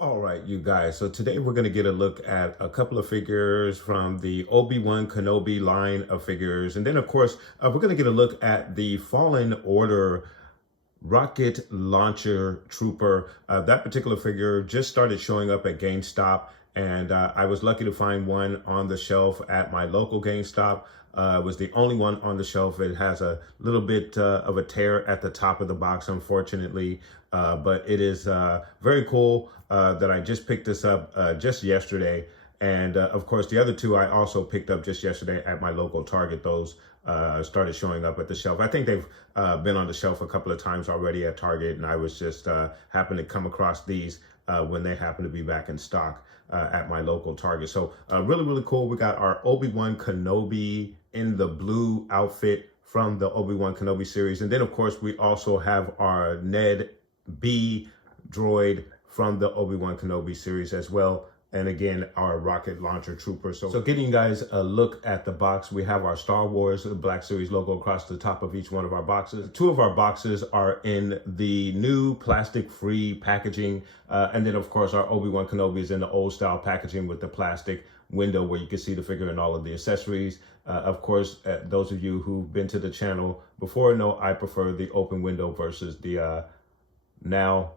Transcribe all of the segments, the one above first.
All right, you guys. So today we're going to get a look at a couple of figures from the Obi-Wan Kenobi line of figures. And then, of course, we're going to get a look at the Fallen Order rocket launcher trooper. That particular figure just started showing up at GameStop, and I was lucky to find one on the shelf at my local GameStop. It was the only one on the shelf. It has a little bit of a tear at the top of the box, unfortunately, but it is very cool that I just picked this up just yesterday. And of course, the other two I also picked up just yesterday at my local Target. Those started showing up at the shelf. I think they've been on the shelf a couple of times already at Target, and I was just happened to come across these when they happen to be back in stock at my local Target. So really, really cool. We got our Obi-Wan Kenobi in the blue outfit from the Obi-Wan Kenobi series. And then, of course, we also have our Ned B droid from the Obi-Wan Kenobi series as well. And again, our rocket launcher trooper. So getting you guys a look at the box, we have our Star Wars Black Series logo across the top of each one of our boxes. Two of our boxes are in the new plastic-free packaging. And then, of course, our Obi-Wan Kenobi is in the old style packaging with the plastic window where you can see the figure and all of the accessories. Of course, those of you who've been to the channel before know I prefer the open window versus the now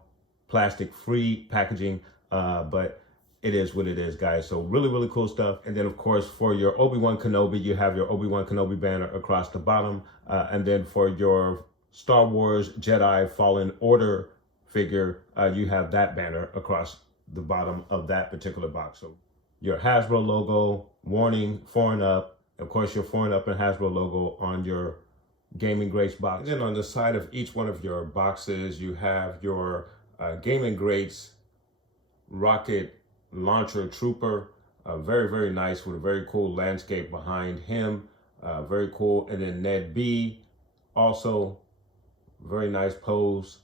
plastic-free packaging, but it is what it is, guys. So really, really cool stuff. And then, of course, for your Obi-Wan Kenobi, you have your Obi-Wan Kenobi banner across the bottom. And then for your Star Wars Jedi Fallen Order figure, you have that banner across the bottom of that particular box. So your Hasbro logo, warning, foreign up. Of course, your foreign up and Hasbro logo on your Gaming Greats box. And then on the side of each one of your boxes, you have your Gaming Greats rocket launcher trooper. Very, very nice with a very cool landscape behind him. Very cool. And then Ned B, also very nice pose.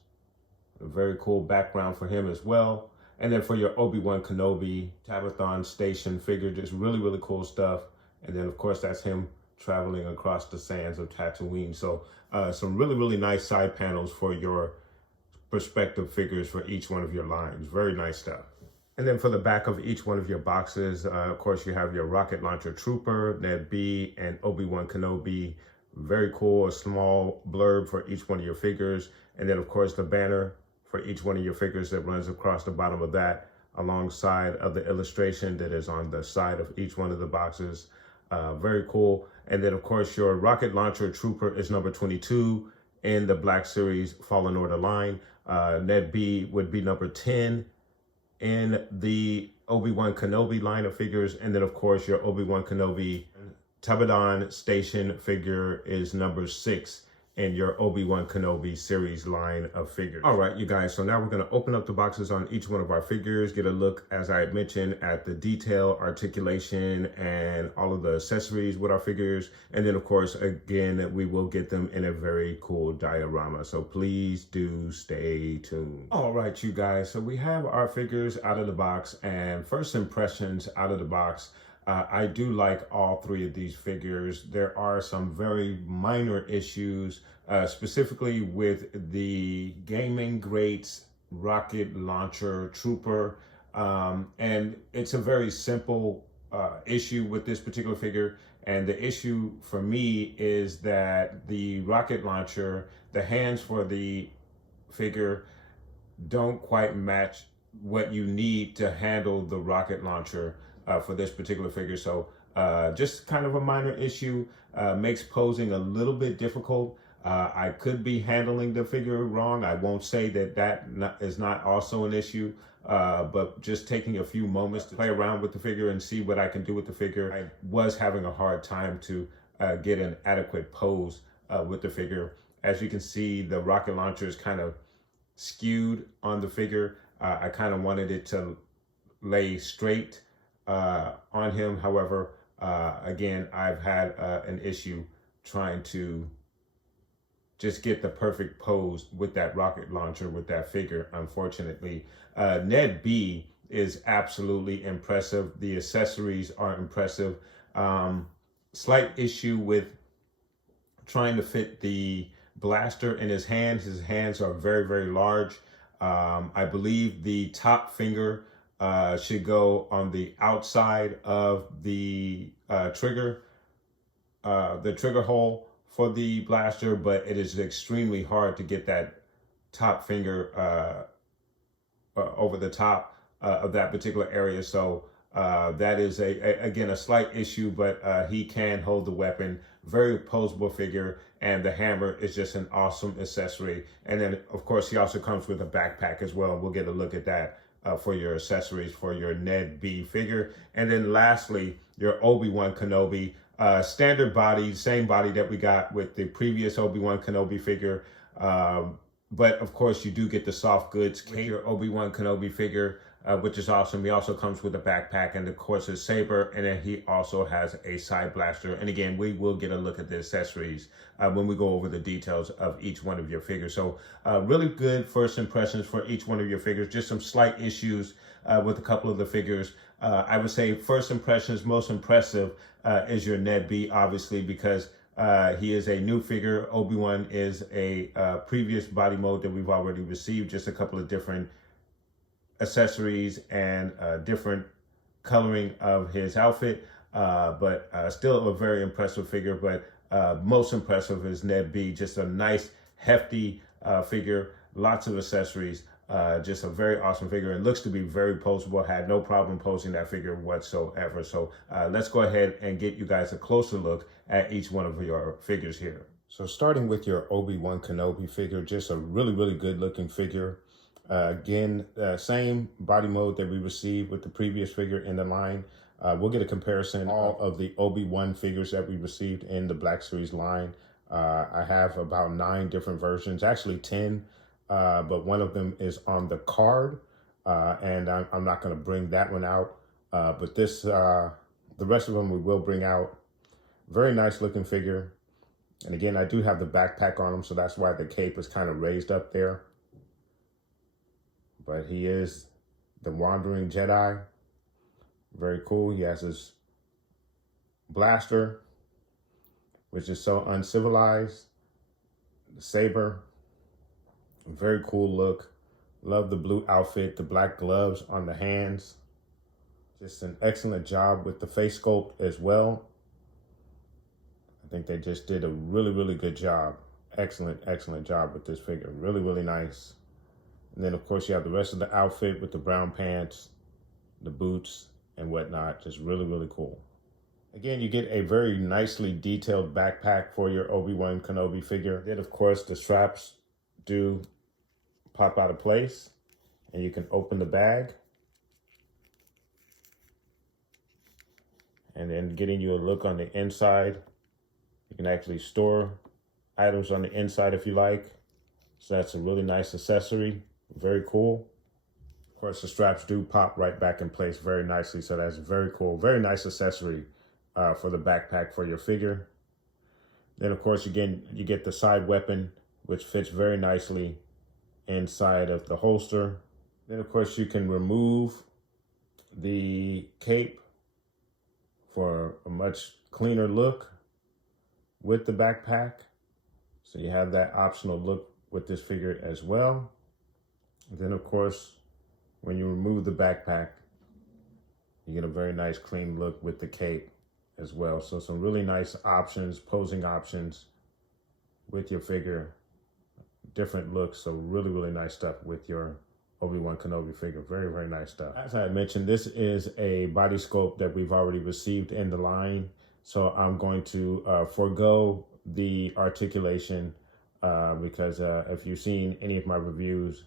A very cool background for him as well. And then for your Obi-Wan Kenobi Tabathon Station figure, just really, really cool stuff. And then, of course, that's him traveling across the sands of Tatooine. So some really, really nice side panels for your perspective figures for each one of your lines. Very nice stuff. And then for the back of each one of your boxes, of course, you have your rocket launcher trooper, Ned B, and Obi-Wan Kenobi. Very cool, a small blurb for each one of your figures. And then, of course, the banner for each one of your figures that runs across the bottom of that, alongside of the illustration that is on the side of each one of the boxes. Very cool. And then, of course, your rocket launcher trooper is number 22 in the Black Series Fallen Order line. Ned B would be number 10 in the Obi-Wan Kenobi line of figures. And then, of course, your Obi-Wan Kenobi Tabathon Station figure is number 6 in your Obi-Wan Kenobi series line of figures. All right, you guys, so now we're going to open up the boxes on each one of our figures, get a look, as I had mentioned, at the detail, articulation, and all of the accessories with our figures. And then, of course, again, we will get them in a very cool diorama. So please do stay tuned. All right, you guys, so we have our figures out of the box, and first impressions out of the box. I do like all three of these figures. There are some very minor issues, specifically with the Gaming Greats rocket launcher trooper. And it's a very simple issue with this particular figure. And the issue for me is that the rocket launcher, the hands for the figure don't quite match what you need to handle the rocket launcher for this particular figure. So just kind of a minor issue, makes posing a little bit difficult. I could be handling the figure wrong. I won't say that is not also an issue, but just taking a few moments to play around with the figure and see what I can do with the figure. I was having a hard time to get an adequate pose with the figure. As you can see, the rocket launcher is kind of skewed on the figure. I kind of wanted it to lay straight on him. However, again, I've had an issue trying to just get the perfect pose with that rocket launcher with that figure, unfortunately. Ned B is absolutely impressive. The accessories are impressive. Slight issue with trying to fit the blaster in his hands. His hands are very, very large. I believe the top finger should go on the outside of the trigger hole for the blaster, but it is extremely hard to get that top finger over the top of that particular area. So that is again a slight issue, but he can hold the weapon. Very posable figure, and the hammer is just an awesome accessory. And then of course he also comes with a backpack as well. We'll get a look at that for your accessories for your Ned B figure. And then lastly, your Obi-Wan Kenobi. Standard body, same body that we got with the previous Obi-Wan Kenobi figure. But of course you do get the soft goods with your Obi-Wan Kenobi figure, which is awesome. He also comes with a backpack and of course his saber, and then he also has a side blaster. And again, we will get a look at the accessories when we go over the details of each one of your figures. So really good first impressions for each one of your figures. Just some slight issues with a couple of the figures. I would say first impressions, most impressive is your Ned B, obviously, because he is a new figure. Obi-Wan is a previous body mode that we've already received, just a couple of different accessories and different coloring of his outfit, but still a very impressive figure. But most impressive is Ned B, just a nice, hefty figure, lots of accessories. Just a very awesome figure, and looks to be very posable. Had no problem posing that figure whatsoever. So let's go ahead and get you guys a closer look at each one of your figures here. So starting with your Obi-Wan Kenobi figure, just a really, really good looking figure. Again, same body mode that we received with the previous figure in the line. We'll get a comparison all of the Obi-Wan figures that we received in the Black Series line. I have about 9 different versions, actually 10. But one of them is on the card, and I'm not going to bring that one out. But this, the rest of them we will bring out. Very nice looking figure. And again, I do have the backpack on him, so that's why the cape is kind of raised up there. But he is the Wandering Jedi. Very cool. He has his blaster, which is so uncivilized. The saber. Very cool look. Love the blue outfit, the black gloves on the hands. Just an excellent job with the face sculpt as well. I think they just did a really, really good job. Excellent, excellent job with this figure. Really, really nice. And then of course you have the rest of the outfit with the brown pants, the boots and whatnot. Just really, really cool. Again, you get a very nicely detailed backpack for your Obi-Wan Kenobi figure. Then of course the straps do pop out of place, and you can open the bag, and then getting you a look on the inside. You can actually store items on the inside if you like. So that's a really nice accessory. Very cool. Of course, the straps do pop right back in place very nicely. So that's very cool. Very nice accessory for the backpack for your figure. Then of course, again, you get the side weapon, which fits very nicely inside of the holster. Then of course you can remove the cape for a much cleaner look with the backpack. So you have that optional look with this figure as well. And then of course, when you remove the backpack, you get a very nice clean look with the cape as well. So some really nice options, posing options with your figure. Different looks, so really, really nice stuff with your Obi-Wan Kenobi figure. Very, very nice stuff. As I had mentioned, this is a body sculpt that we've already received in the line. So I'm going to forego the articulation because if you've seen any of my reviews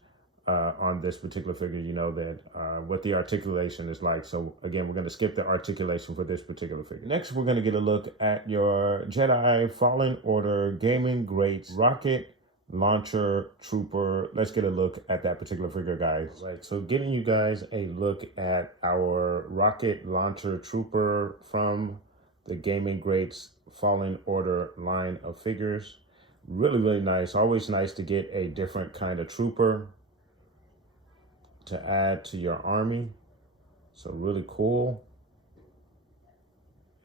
on this particular figure, you know that what the articulation is like. So again, we're going to skip the articulation for this particular figure. Next, we're going to get a look at your Jedi Fallen Order Gaming Greats Rocket launcher trooper. Let's get a look at that particular figure, guys. Right, so getting you guys a look at our rocket launcher trooper from the Gaming Greats Fallen Order line of figures. Really nice. Always nice to get a different kind of trooper to add to your army. So really cool.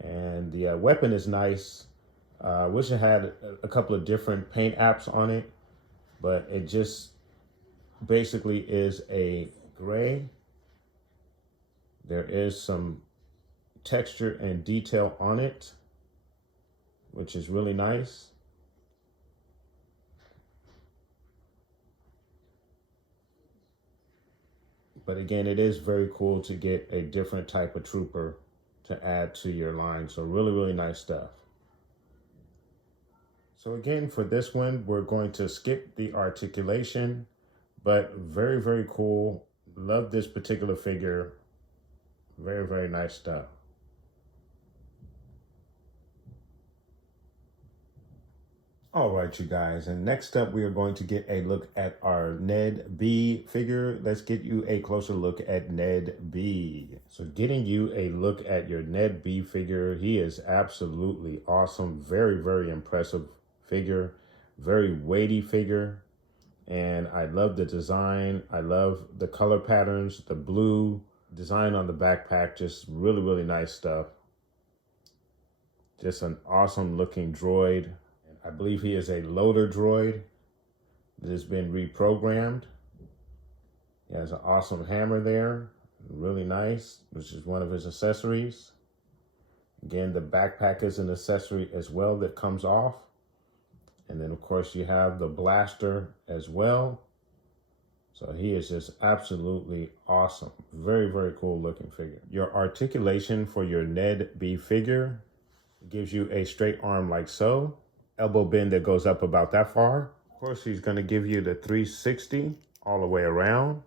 And the weapon is nice. Wish it had a couple of different paint apps on it, but it just basically is a gray. There is some texture and detail on it, which is really nice. But again, it is very cool to get a different type of trooper to add to your line. So really nice stuff. So again, for this one, we're going to skip the articulation, but very cool. Love this particular figure. Very nice stuff. All right, you guys, and next up we are going to get a look at our Ned B figure. Let's get you a closer look at Ned B. So getting you a look at your Ned B figure, he is absolutely awesome. Very impressive figure, very weighty figure, and I love the design. I love the color patterns, the blue design on the backpack, just really nice stuff. Just an awesome looking droid. I believe he is a loader droid that has been reprogrammed. He has an awesome hammer there, really nice, which is one of his accessories. Again, the backpack is an accessory as well that comes off. And then of course you have the blaster as well. So he is just absolutely awesome. Very cool looking figure. Your articulation for your Ned B figure gives you a straight arm like so. Elbow bend that goes up about that far. Of course, he's going to give you the 360 all the way around.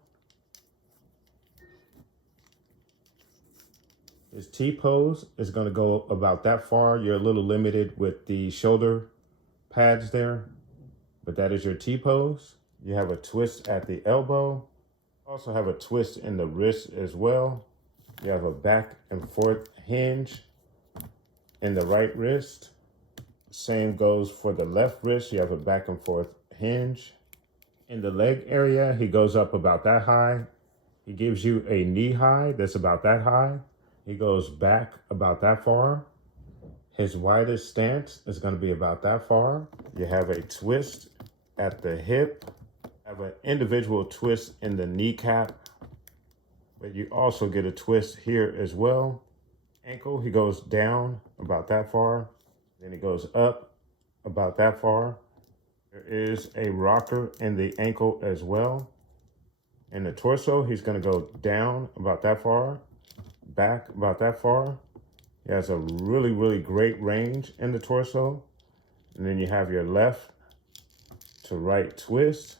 His T-pose is going to go about that far. You're a little limited with the shoulder pads there, but that is your T-pose. You have a twist at the elbow. Also have a twist in the wrist as well. You have a back and forth hinge in the right wrist. Same goes for the left wrist. You have a back and forth hinge. In the leg area, he goes up about that high. He gives you a knee high that's about that high. He goes back about that far. His widest stance is going to be about that far. You have a twist at the hip. Have an individual twist in the kneecap, but you also get a twist here as well. Ankle, he goes down about that far. Then he goes up about that far. There is a rocker in the ankle as well. In the torso, he's going to go down about that far, back about that far. He has a really great range in the torso. And then you have your left to right twist.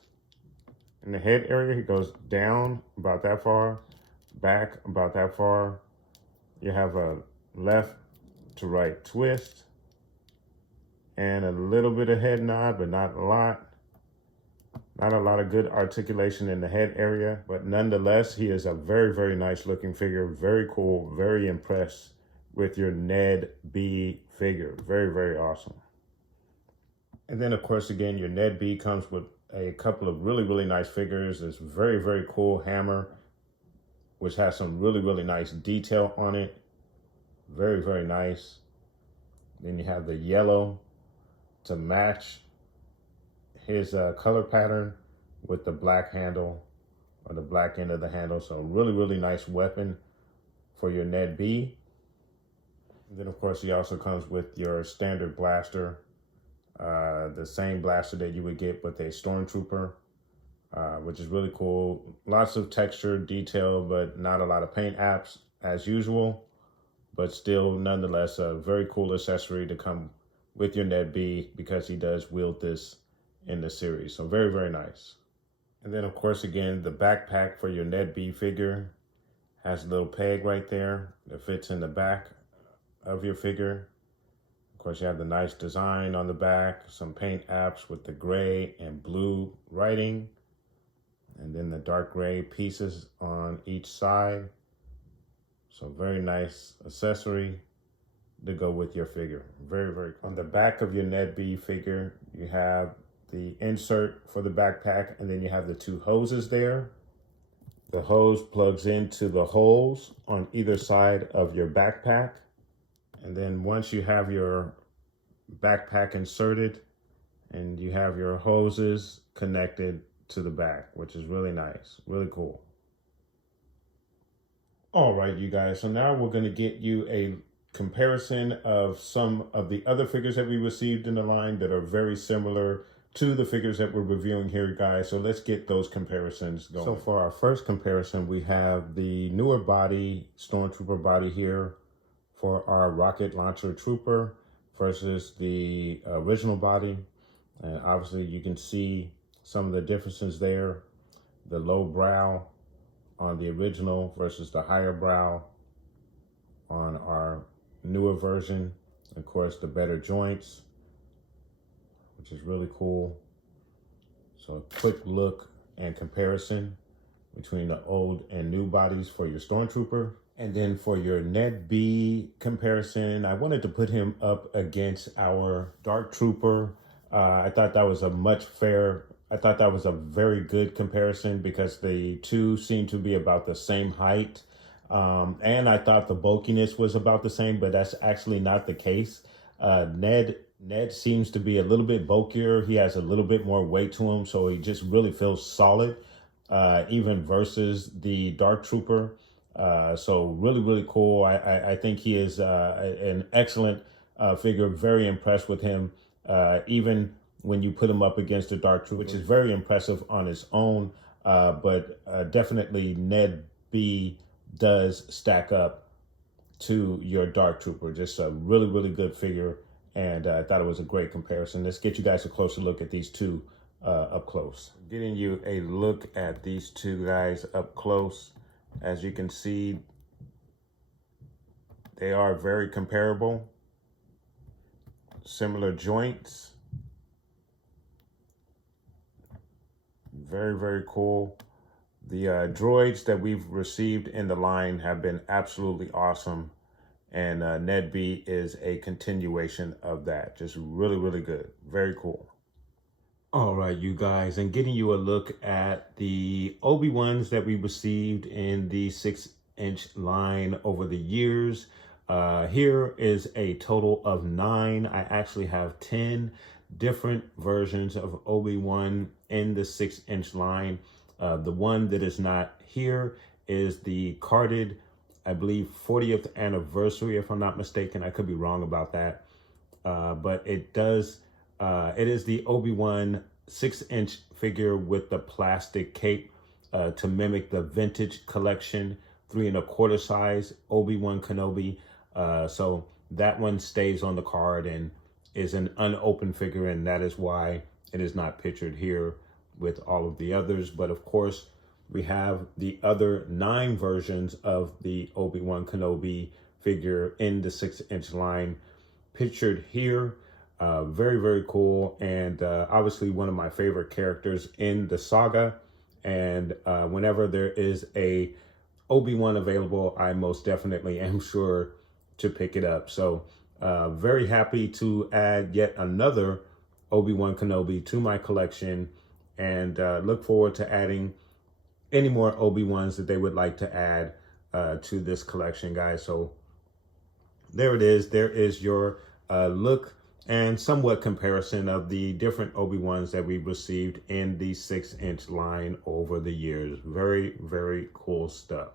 In the head area, he goes down about that far, back about that far. You have a left to right twist. And a little bit of head nod, but not a lot. Not a lot of good articulation in the head area, but nonetheless, he is a very nice looking figure. Very cool, very impressed with your Ned B figure. Very awesome. And then of course, again, your Ned B comes with a couple of really nice figures. This very cool hammer, which has some really nice detail on it. Very nice. Then you have the yellow to match his color pattern with the black handle or the black end of the handle. So really nice weapon for your Ned B. And then of course he also comes with your standard blaster, the same blaster that you would get with a stormtrooper, which is really cool. Lots of texture, detail, but not a lot of paint apps as usual, but still nonetheless a very cool accessory to come with your Ned B because he does wield this in the series. So very nice. And then of course, again, the backpack for your Ned B figure has a little peg right there that fits in the back of your figure. Of course, you have the nice design on the back, some paint apps with the gray and blue writing, and then the dark gray pieces on each side. So very nice accessory to go with your figure. Very, very cool. On the back of your Ned B figure, you have the insert for the backpack, and then you have the two hoses there. The hose plugs into the holes on either side of your backpack. And then once you have your backpack inserted and you have your hoses connected to the back, which is really nice, really cool. All right, you guys, so now we're going to get you a comparison of some of the other figures that we received in the line that are very similar to the figures that we're reviewing here, guys. So let's get those comparisons going. So for our first comparison, we have the newer body, Stormtrooper body here for our rocket launcher trooper versus the original body. And obviously you can see some of the differences there. The low brow on the original versus the higher brow on our newer version. Of course, the better joints, which is really cool. So a quick look and comparison between the old and new bodies for your Stormtrooper. And then for your Ned B comparison, I wanted to put him up against our Dark Trooper. I thought that was a very good comparison because the two seem to be about the same height. And I thought the bulkiness was about the same, but that's actually not the case. Ned seems to be a little bit bulkier. He has a little bit more weight to him, so he just really feels solid, even versus the Dark Trooper. So really, really cool. I think he is an excellent figure. Very impressed with him, even when you put him up against the Dark Trooper, which is very impressive on its own. But definitely Ned B does stack up to your Dark Trooper. Just a really, really good figure. And I thought it was a great comparison. Let's get you guys a closer look at these two up close. Getting you a look at these two guys up close. As you can see, they are very comparable. Similar joints. Very, very cool. The droids that we've received in the line have been absolutely awesome. And Ned B is a continuation of that. Just really, really good. Very cool. All right, you guys, and getting you a look at the Obi-Wans that we received in the 6-inch line over the years. Here is a total of 9. I actually have 10 different versions of Obi-Wan in the 6-inch line. The one that is not here is the carded, I believe, 40th anniversary, if I'm not mistaken. I could be wrong about that. But it is the Obi-Wan 6-inch figure with the plastic cape to mimic the vintage collection 3 1/4 size Obi-Wan Kenobi. So that one stays on the card and is an unopened figure, and that is why it is not pictured here with all of the others. But of course, we have the other 9 versions of the Obi-Wan Kenobi figure in the 6-inch line pictured here. Very, very cool. And obviously one of my favorite characters in the saga. And whenever there is a Obi-Wan available, I most definitely am sure to pick it up. So very happy to add yet another Obi-Wan Kenobi to my collection, and look forward to adding any more Obi-Wans that they would like to add to this collection, guys. So there it is. There is your look and somewhat comparison of the different Obi-Wans that we've received in the 6-inch line over the years. Very, very cool stuff.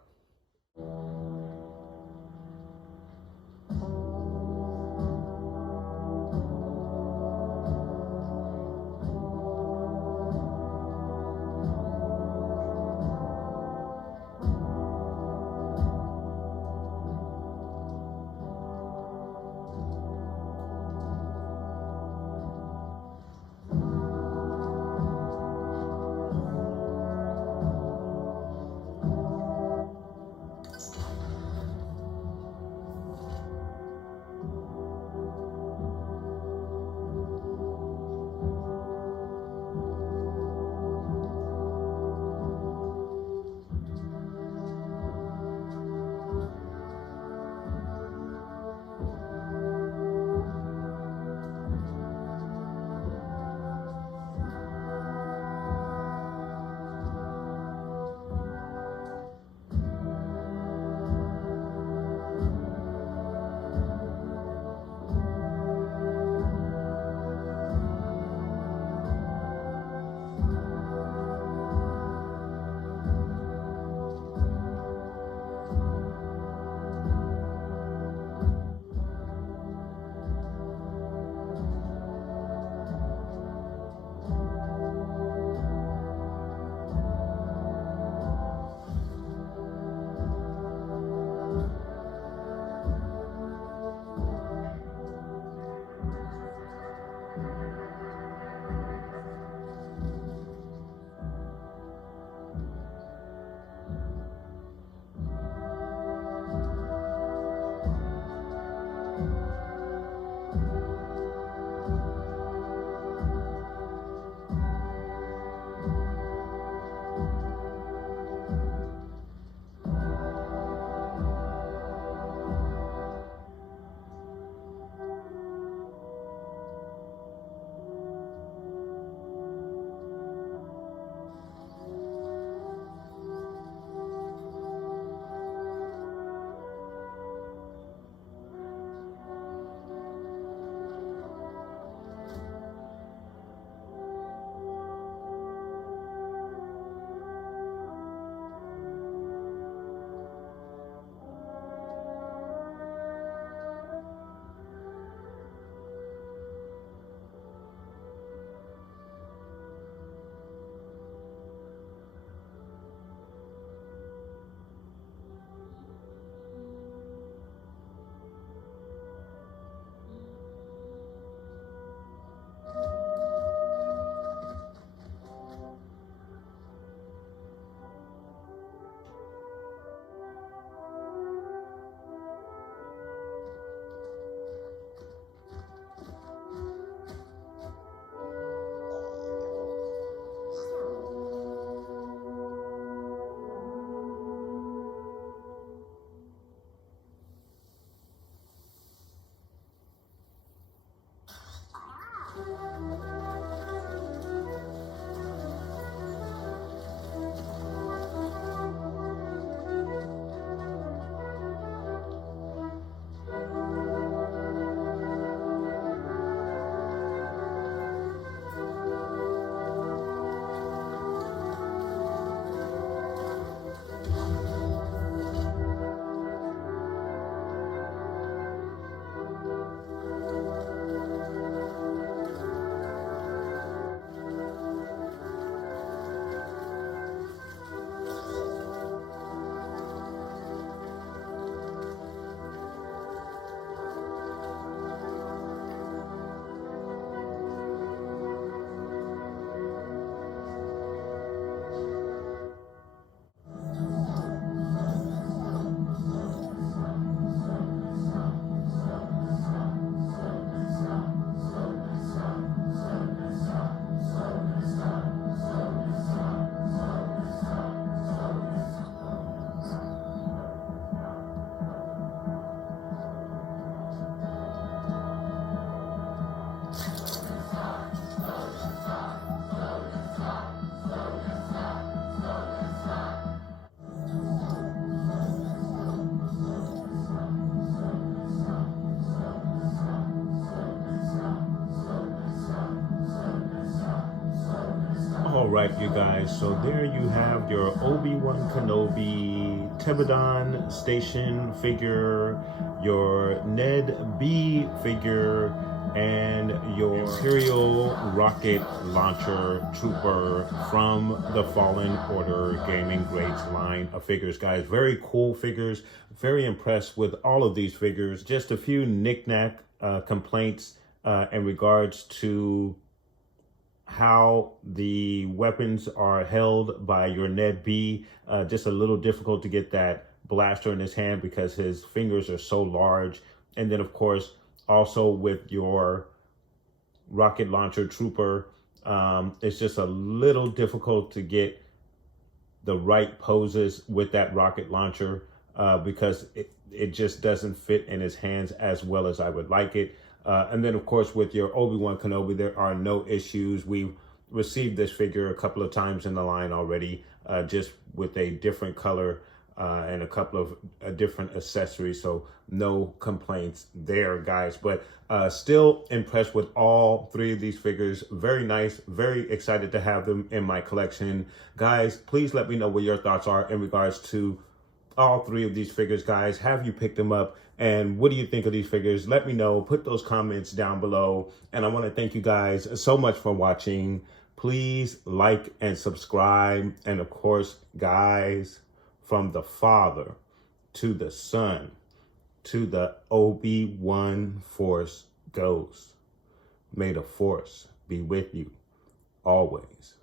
right, you guys, so there you have your Obi-Wan Kenobi Tebedon Station figure, your Ned B figure, and your Imperial Rocket Launcher Trooper from the Fallen Order Gaming Grades line of figures, guys. Very cool figures. Very impressed with all of these figures. Just a few knick-knack complaints in regards to how the weapons are held by your Ned B. Just a little difficult to get that blaster in his hand because his fingers are so large. And then, of course, also with your rocket launcher trooper, it's just a little difficult to get the right poses with that rocket launcher because it just doesn't fit in his hands as well as I would like it. And then, of course, with your Obi-Wan Kenobi, there are no issues. We've received this figure a couple of times in the line already, just with a different color and a couple of different accessories. So no complaints there, guys. But still impressed with all three of these figures. Very nice. Very excited to have them in my collection. Guys, please let me know what your thoughts are in regards to all three of these figures, guys. Have you picked them up? And what do you think of these figures? Let me know. Put those comments down below. And I want to thank you guys so much for watching. Please like and subscribe. And of course, guys, from the Father to the Son to the Obi-Wan Force Ghost, may the Force be with you always.